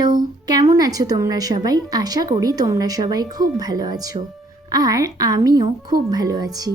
Hello, কেমন আছো তোমরা সবাই? আশা করি তোমরা সবাই খুব ভালো আছো। আর আমিও খুব ভালো আছি।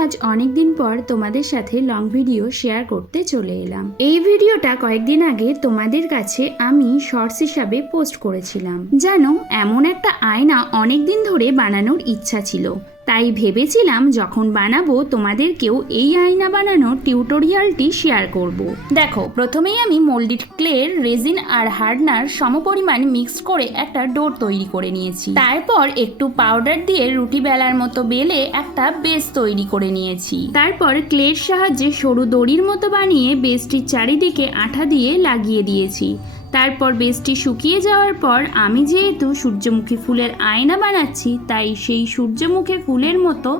আজ অনেক দিন পর তোমাদের সাথে লং ভিডিও শেয়ার করতে চলে এলাম। এই ভিডিওটা কয়েকদিন আগে তোমাদের কাছে আমি শর্টস হিসাবে পোস্ট করেছিলাম। জানো, এমন একটা আয়না অনেক দিন ধরে বানানোর ইচ্ছা ছিল। তাই ভেবেছিলাম যখন বানাবো তোমাদেরকেও এই আয়না বানানোর টিউটোরিয়ালটি শেয়ার করব। দেখো, প্রথমেই আমি মোল্ডিড ক্লের রেজিন আর হার্ডনার সমপরিমাণ মিক্স করে একটা ডোর তৈরি করে নিয়েছি। তারপর একটু পাউডার দিয়ে রুটি বেলার মতো বেলে একটা বেস তৈরি করে নিয়েছি। তারপর ক্লের সাহায্যে সরু দড়ির মতো বানিয়ে বেসটির চারিদিকে আঠা দিয়ে লাগিয়ে দিয়েছি। তারপর বেসটি শুকিয়ে যাওয়ার পর আমি যেহেতু সূর্যমুখী ফুলের আয়না বানাচ্ছি, তাই সেই সূর্যমুখী ফুলের মতো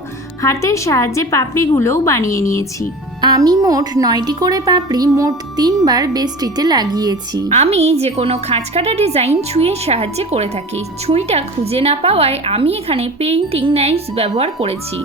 হাতের সাহায্যে পাপড়িগুলোও বানিয়ে নিয়েছি। আমি মোট নয়টি করে পাপড়ি মোট তিনবার বেসটিতে লাগিয়েছি। আমি যে কোনো খাঁচকাটা ডিজাইন ছুঁয়ের সাহায্যে করে থাকি। ছুঁইটা খুঁজে না পাওয়ায় আমি এখানে পেইন্টিং নাইফ ব্যবহার করেছি।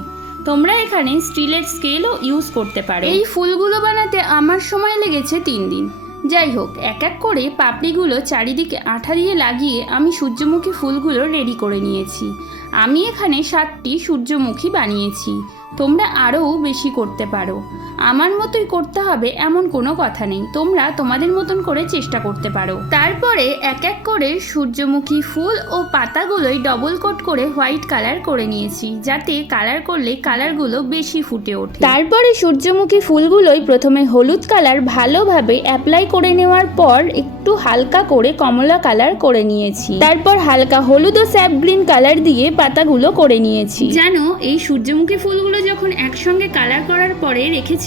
তোমরা এখানে স্টিলের স্কেলও ইউজ করতে পারো। এই ফুলগুলো বানাতে আমার সময় লেগেছে তিন দিন। যাই হোক, এক এক করে পাপড়িগুলো চারিদিকে আঠা দিয়ে লাগিয়ে আমি সূর্যমুখী ফুলগুলো রেডি করে নিয়েছি। আমি এখানে সাতটি সূর্যমুখী বানিয়েছি। তোমরা আরও বেশি করতে পারো। আমার মতোই করতে হবে এমন কোনো কথা নেই। তোমরা তোমাদের মতন করে চেষ্টা করতে পারো। তারপরে এক এক করে সূর্যমুখী ফুল ও পাতাগুলোই ডবল কোট করে হোয়াইট কালার করে নিয়েছি, যাতে কালার করলে কালারগুলো বেশি ফুটে ওঠে। তারপরে সূর্যমুখী ফুলগুলোই প্রথমে হলুদ কালার ভালোভাবে অ্যাপ্লাই করে নেওয়ার পর একটু হালকা করে কমলা কালার করে নিয়েছি। তারপর হালকা হলুদ ও স্যাপ গ্রিন কালার দিয়ে পাতাগুলো করে নিয়েছি। জানো এই সূর্যমুখী ফুলগুলো যখন একসঙ্গে কালার করার পরে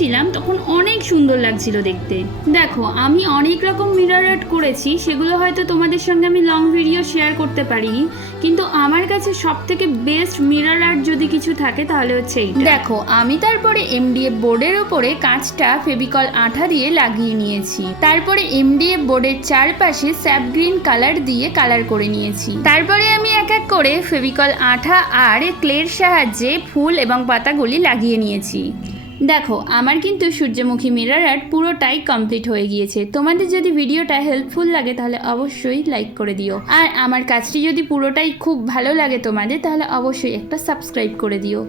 রেখেছিলাম তখন অনেক সুন্দর লাগছিল দেখতে। দেখো, আমি অনেক রকম মিরর আর্ট করেছি, সেগুলো হয়তো তোমাদের সঙ্গে আমি লং ভিডিও শেয়ার করতে পারিনি, কিন্তু আমার কাছে সব থেকে বেস্ট মিরর আর্ট যদি কিছু থাকে, তাহলে হচ্ছে দেখো, আমি তারপরে এমডিএফ বোর্ডের ওপরে কাঁচটা ফেভিকল আঠা দিয়ে লাগিয়ে নিয়েছি। তারপরে এমডিএফ বোর্ডের চারপাশে স্যাপ গ্রিন কালার দিয়ে কালার করে নিয়েছি। তারপরে আমি এক এক করে ফেভিকল আঠা আর ক্লের সাহায্যে ফুল এবং পাতাগুলি লাগিয়ে নিয়েছি। দেখো, আমার কিন্তু সূর্যমুখী মিরার আর্ট পুরোটাই কমপ্লিট হয়ে গিয়েছে। তোমাদের যদি ভিডিওটা হেল্পফুল লাগে তাহলে অবশ্যই লাইক করে দিও। আর আমার কাজটি যদি পুরোটাই খুব ভালো লাগে তোমাদের, তাহলে অবশ্যই একটা সাবস্ক্রাইব করে দিও।